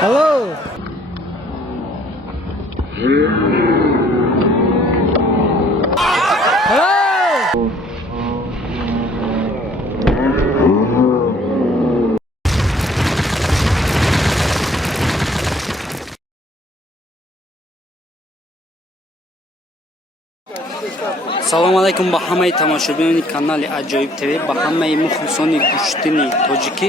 Hello. салому алайкум ба ҳамаи тамошобинони канали Аҷоиб ТВ, ба ҳамаи мухлисони гӯштини тоҷикӣ.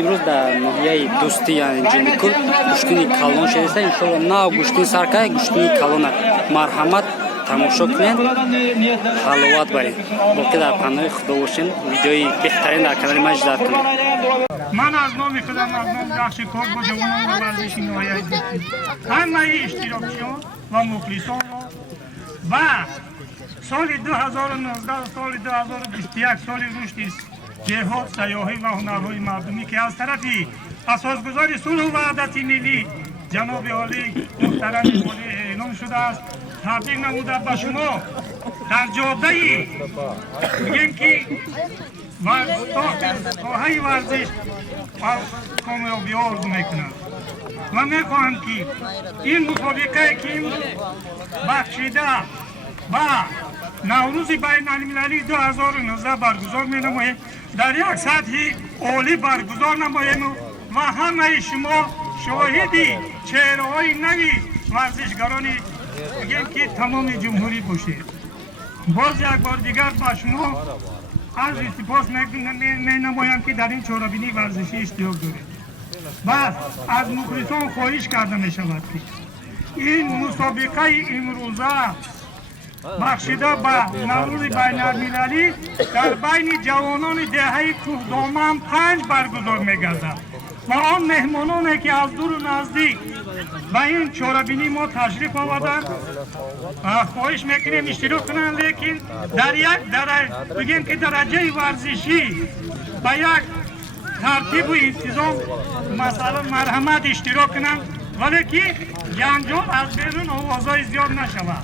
Имрӯз дар ноҳияи дӯстӣ яъне Ҷиникул гӯштини калон шедаста. Иншоалло нав гӯштини саркай гӯштини калона. Марҳамат, тамошо кунед, ҳаловат баред. Боқӣ дар паноҳи Худо бошед. Видеои беҳтарин дар канали ман дидан кунед. من از نام خودم از نام بخش کار با جوانان و ورزشی نهایت همه اشتراکیان و مخلصان و سال 2019 سال 2021 سال رشد جهاد سیاحی و هنرهای مردمی که از طرفی اساسگذار صلح و وحدت ملی جناب عالی محترم والی اعلام شده است. تبریک نموده به شما در جاده میگیم که خواهی ورزش کامیابی ها آرزو میکنند و میخواهم که این مسابقه که این بخشیده و نوروز بین المللی 2019 برگزار مینماییم در یک سطح عالی برگزار نماییم و همه شما شاهدی چهره‌های نوی ورزشگرانی میگیم که تمام جمهوری باشید. باز یک بار دیگر با شما از سپاس مینمایم که در این چهاربینی ورزشی اشتراک دارید. بس از مخلصان خواهش کرده می شود که این مسابقه امروزه بخشیده به نوروز بین المللی در بین جوانان دهه کوهدامن 5 برگزار می گردد و آن مهمانانی که از دور و نزدیک به این چهاربینی ما تشریف آوردند خواهش میکنیم اشتراک کنند، لیکن در یک بگیم که درجه ورزشی به یک ترتیب و انتظام مثلا مرحمت اشتراک کنند، ولی که جنجال از بیرون آوازهای زیاد نشود.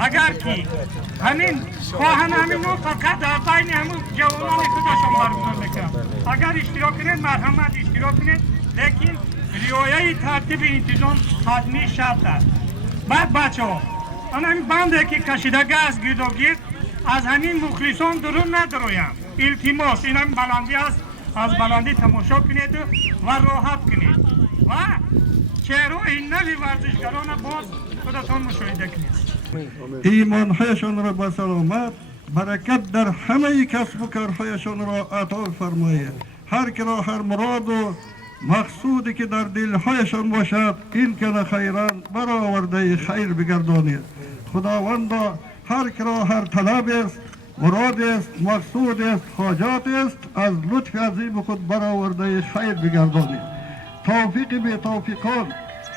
اگر که همین خواهن همین رو فقط در بین همون جوانان خودشان برگزار میکنند، اگر اشتراک کنید مرحمت اشتراک کنید، لیکن رعایت ترتیب انتظام حتمی شرط است. بعد بچه ها همین بنده که کشیدگی از گرداگرد از همین مخلصان درون ندرویم، التماس این هم بلندی است، از بلندی تماشا کنید و راحت کنید و چهره این نوی ورزشگران باز خودتان مشاهده کنید. ایمانهایشان را به سلامت برکت در همه کسب و کارهایشان را عطا فرمایید. هر که را هر مراد و مقصودی که در دلهایشان باشد این کنه خیران برآورده خیر بگردانید. خداوندا هر که را هر طلب است، مراد است، مقصود است، حاجات است، از لطف عظیم خود برآورده خیر بگردانید. توفیق به توفیقان،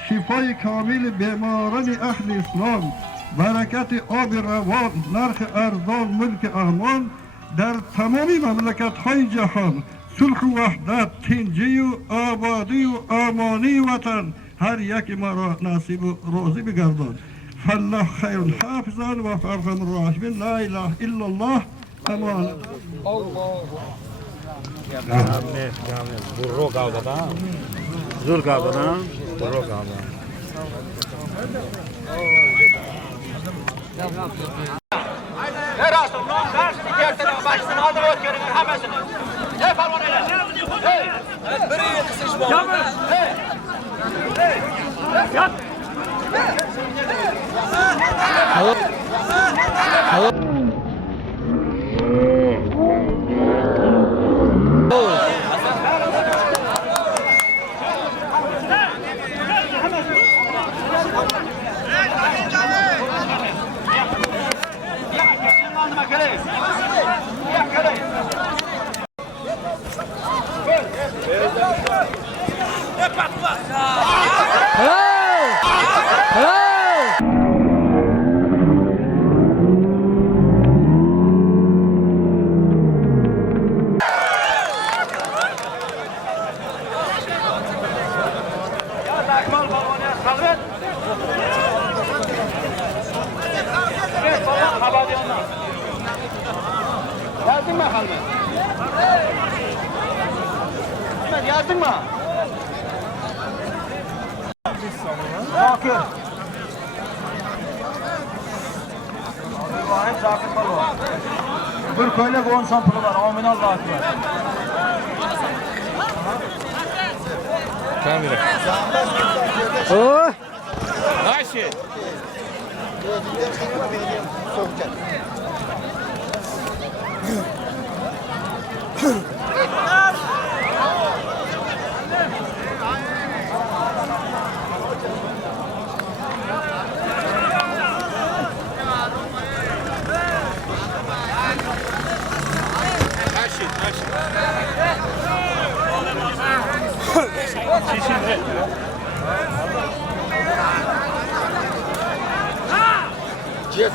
شفای کامل بیماران اهل اسلام، برکت آب روان، نرخ ارزان، ملک امان در تمامی مملکت های جهان، صلح و وحدت، تنجی و آبادی و امانی وطن هر یک ما را نصیب و راضی بگردان. فالله خیر حافظا و ارحم الراحمین. لا اله الا الله. امان. Burro kavgada. Zul kavgada. Burro kavgada. Her asıl non ders dikkatle başını adı ötürün hamesini. Ne falan öyle. Hey. Biri yetişmiş bu. Hey. Hey. Yat. Hello. Hello. Yazdın mı bakalım? Ahmet yazdın mı? Zakir. İbrahim Zakir Balvan. Bir köylek 10 sampulu var. Amin Allah'a emanet. Oh. Ayşe.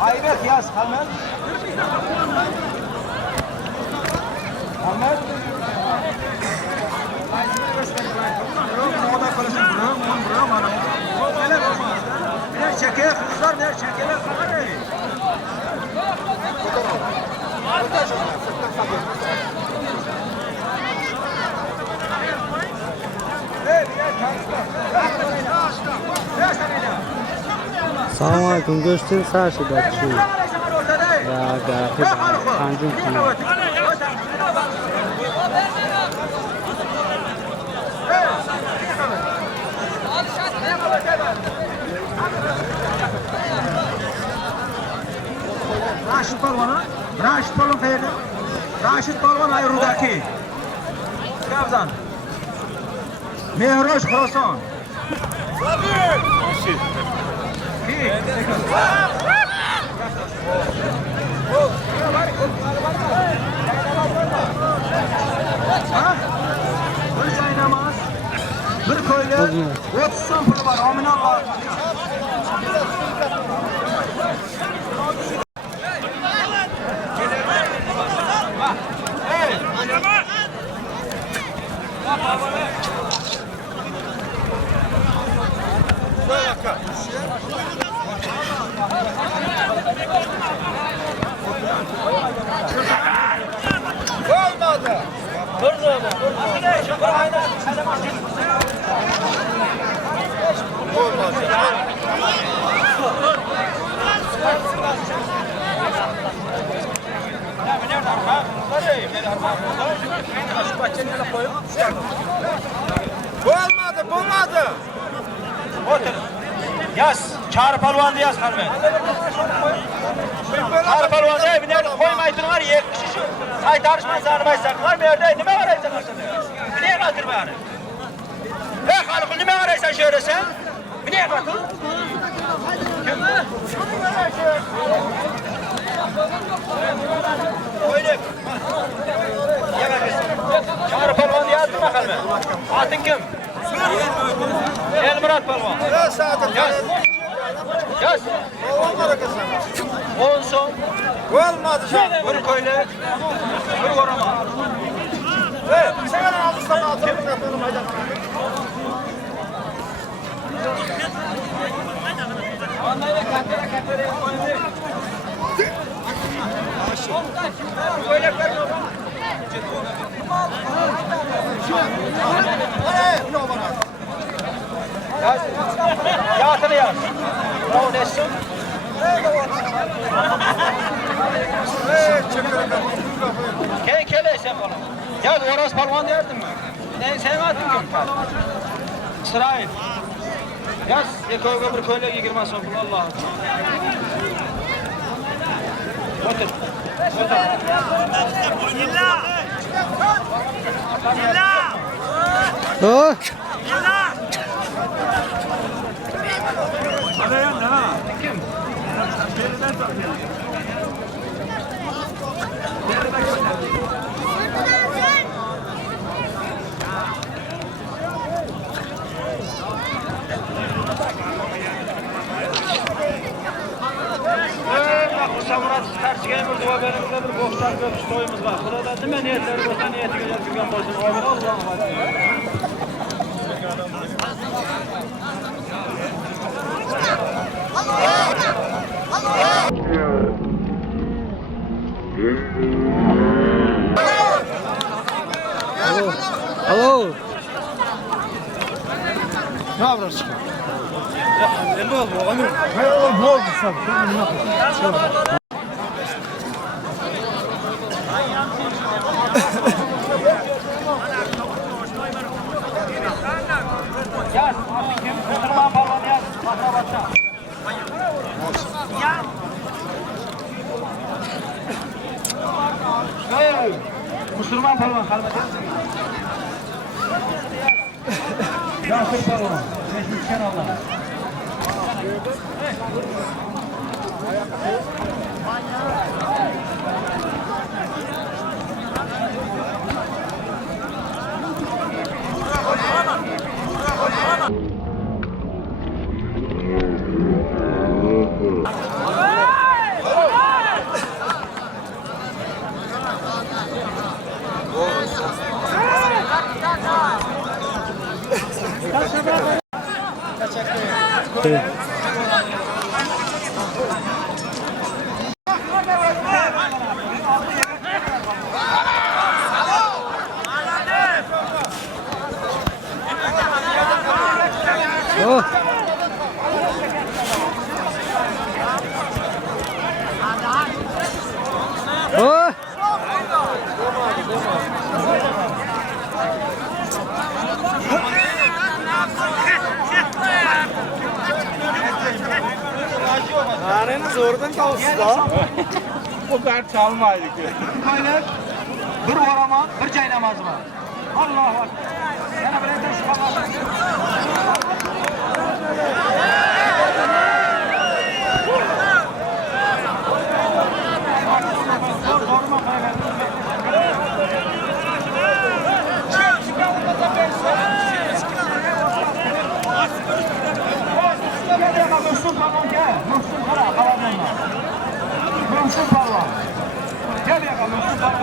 Ayvet yaz Ahmet. Ahmet. Ne çekeye kızlar ne çekeye kızlar. Assalomu alaykum. Go'shtni sarshida shu. Ya gapi qanjum qilib. Raşit Palvan'a, Raşit Palvan Ferdi, Raşit Palvan Ayrudaki, Gavzan, Mehroş Khorasan. Bir caynamaz, bir köylü, 30 sampulu var, amin Allah. Olmadı. Otur. Yaz. Çağrı Palvan'da yaz hanımefendi. Çağrı Palvan'da evine koymaytın var ya. Ay tartışma sarmaysak var mı yerde? Ne araysan aslında? Niye katır bari? Halkı ne araysan şöyle sen? Niye katır? Oynayıp. Çağrı Palvan'da yazdın bakalım. Atın kim? El Murat Palvan. Yaz. Yaz. Olsun. Olmadı canım. Bir köyle, bir korama. Evet. Sen aldıysan atın. Anlayla katere koydu. Böyle ver. Yaz. Yatını yaz. O nesin? Kele sen bana. Yaz Oras Palvan derdin mi? Sen attın kim? İsrail. Yaz. Bir köyle girmez olsun Allah'ım. Otur. Oh. Kim? Murat karşıya vurdu ve benim bir boksar bir stoyumuz var. Burada değil mi niyetleri boşa niyeti güzel güven olsun. Allah'ım var. Alo. Ne yapıyorsun? Yaz. Musulman balon yaz. Başla başla. Hey, Musulman balon kalmadı. Yasir balon. Seçmiş kenarlar. Oh. Oh. Bu kadar çalmaydı ki. Böyle bir orama, bir cay namazı var. Allah'a bak. Yana bir evde şu bakar. Muhsin balon gel. Muhsin kara kaladığında. Muhsin balon. Gel yakalım Muhsin balon.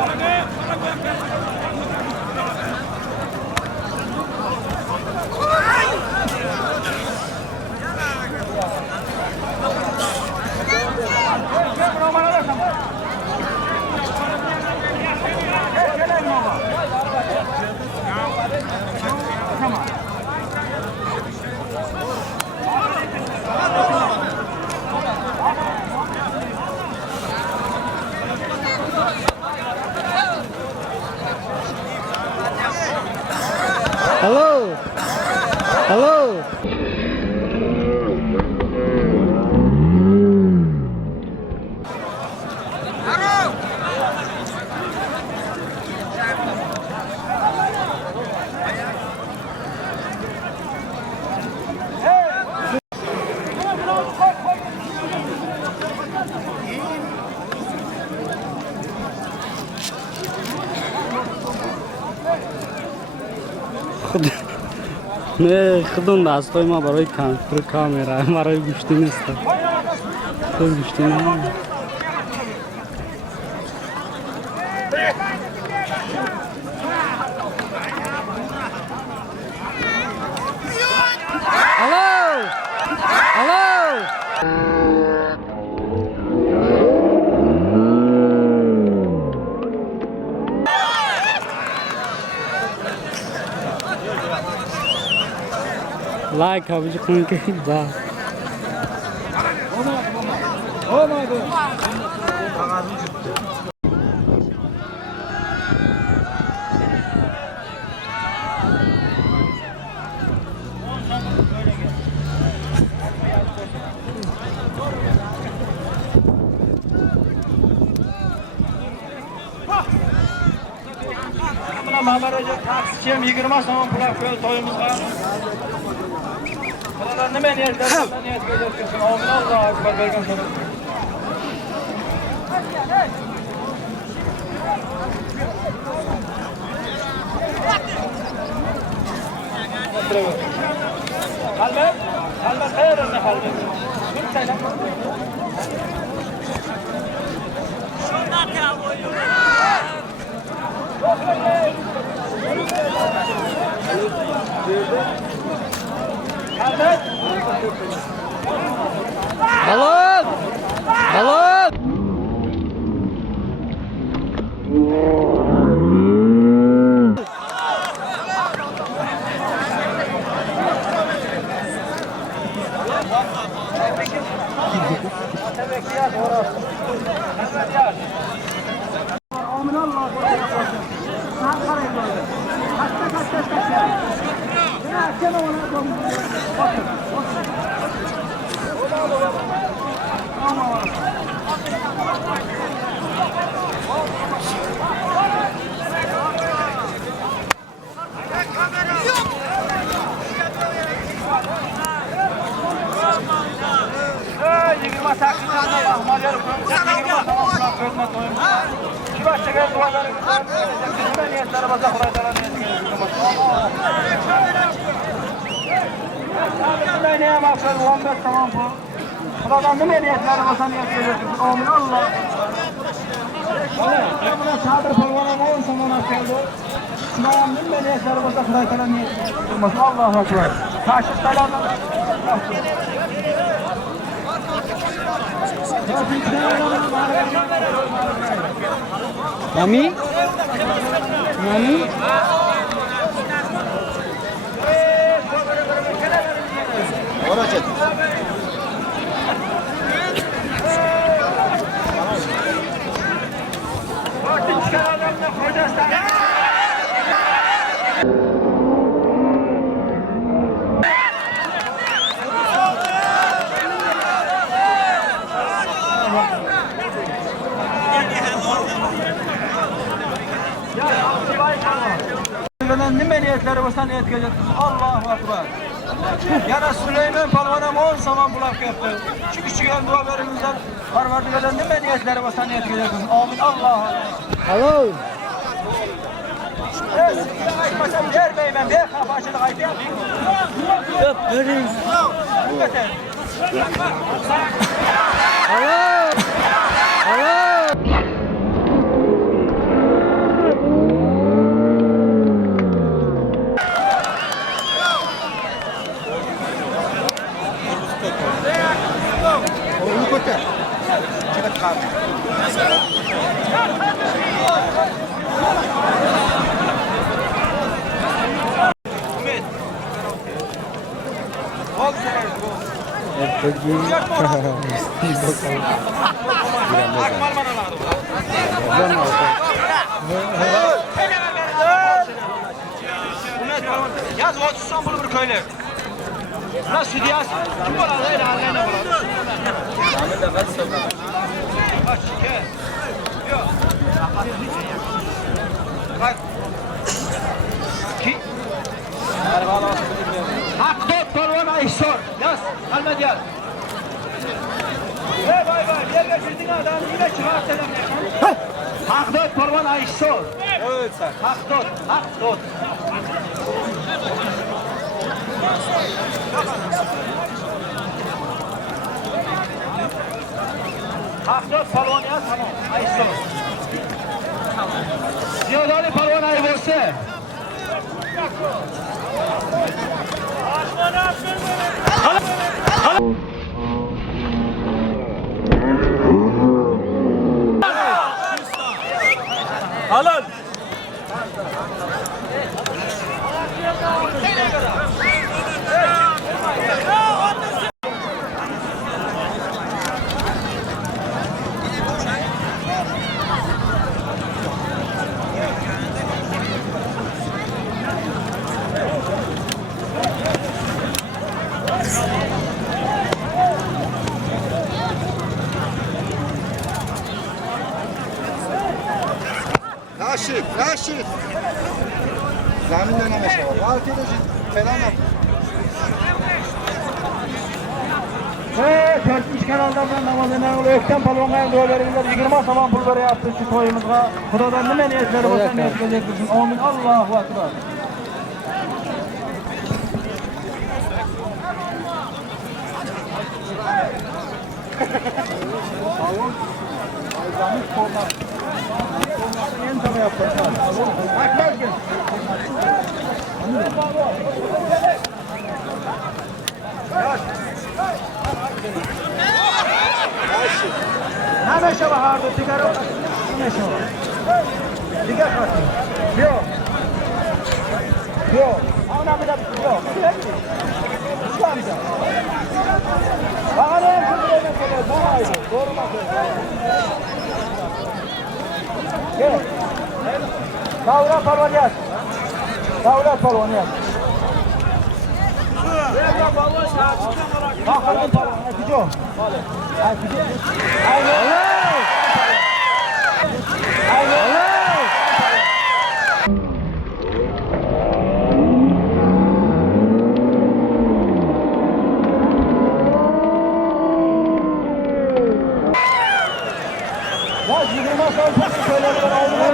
Hello. Hello. نه خودم دستای ما برای کنترل کامرا برای گوشتی نیست. خود گوشتی نه. Hello. Hello. Like abici kanka da. Mahmut Hoca taksiciyim 20 so'm pul qo'yib to'yimizga. Bular nima niyatda? Niyat qo'ydirsin. Amin Alloh akbar bergan so'ra. Qalbim, xayrinni qalbim. Hello. Hello. Buradan ne niyetleri olsa niyet veriyorsunuz? Amin Allah. Buna çadır polvana ne olsa ona geldi. Şundan ne niyetleri olsa Kur'an'a niyet veriyorsunuz. Allahu Ekber. Taşıt selamlar. Mami? Mami? Ne niyetleri olsa niyet geleceksiniz. Allahu Ekber. Yana Süleyman Palvan'a 10 zaman bulak yaptı. Şu küçük dualarımızdan Parvardigar'dan ne niyetleri olsa niyet geleceksiniz. Amin Allah'a. Alo. Açmasam yer beymen bir kafaçılık aydı. Yok görün. Yeter. Alo. Alo. Yaz otursan bunu bir köyle. Nasıl diyas? Kim var öyle haline var? Ahmet de kaç sonra? Kaç şike? Yok. Kaç? Ki? Hak doktor ona ihsor. Yaz. Ahmet yaz. Hey bay bay. Bir yerine girdin adam yine çıkar selam. Hak doktor ona ihsor. Evet sen. Hak doktor. Hak doktor. Hafta palon ya tamam. Ay son. Ziyadali palon ay verse. Halal. Raşit. Zaminle ne meşe var? Arkadaşı falan yap. Dört kanallardan namazına ökten palonga dolarlarında 20 saman pulları yaptı şu toyumuzda. Kudadan ne niyetleri olsa niyet edeceksin. Amin. Allahu Ekber. Ne meşe var? Sigara. Ne meşe var? Diğer kartı. Yok. Yok. Ana bir de yok. Şu anda. Bakalım şimdi ne kadar doğru. Doğru mu? Gel. Davra balon yaz. Davra balon yaz. Bakalım balon. Gidiyor. Ya 20 masal çok söylerler aldılar.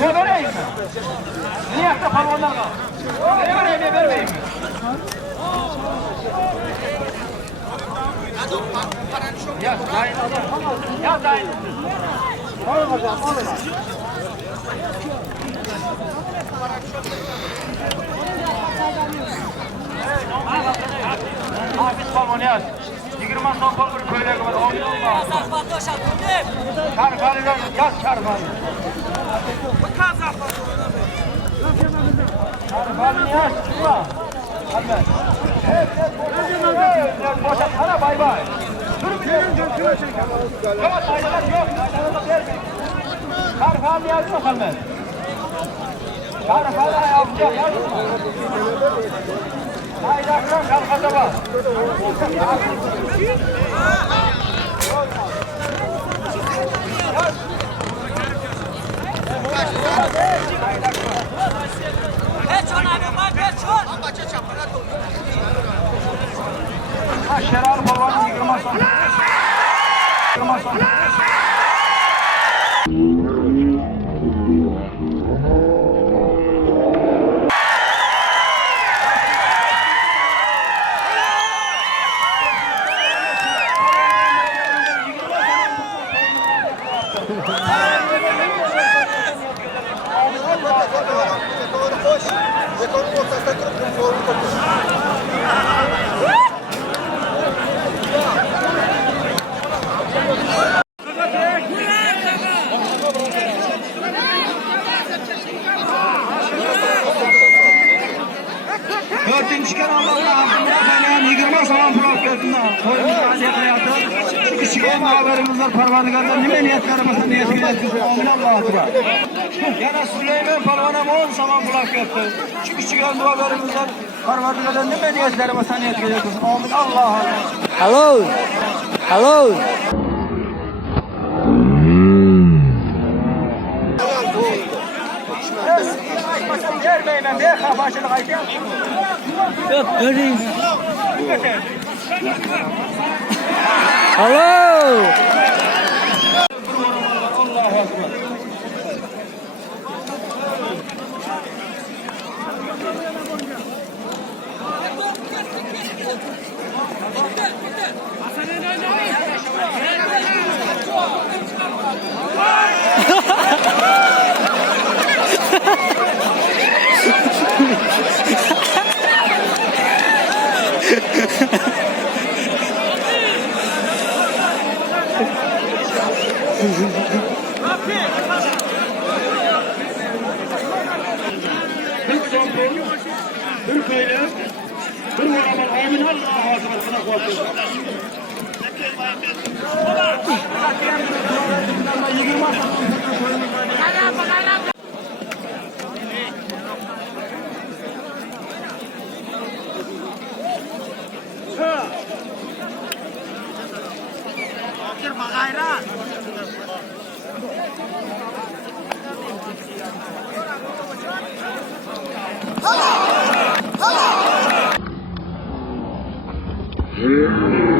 Ne vereyim mi? Niye yaptı balonlar kal? Ne vereyim mi vermeyeyim mi? Ya dayın. Ya dayın. Alın hocam alın. Hafif balon yaz. 20 son balon köyle kadar oynuyor mu? Çarpalıyla yaz çarpalıyla. Çarpalıyla yaz çıkma. Hadi. Boşa sana bay bay. Dur bir yerin götüne çek. Yok aydalar yok. Aydalar vermeyin. Çarpalıyla yaz bakalım ben. Çarpalıyla yapacak yazma. Aydaklar kalkada var. Şeral balonu yıkılmasın. Yıkılmasın. Doğru koş. Betonun ortasında durup doğru koş. Dördüncü kere Allah'ına hakkında efendim 20 salam pulak gördüğünde koymuş vaziyet hayatı. Küçük olma haberimiz var parvardıgarda nime niyet karamasa niyet kıyasın. Amin Allah'a tıra. Yana Süleyman parvanam 10 salam pulak gördü. Küçük olma haberimiz var parvardıgarda nime niyet karamasa niyet kıyasın. Amin Allah'a. Hello. Hello. Vermeyin ben de kafaşılık aytayım. Yok göreyim. Hello. Allah'a emanet. Bir şampiyon, bir köylü, bir oraman amin Allah'a hazırlasına koydu. Thank you.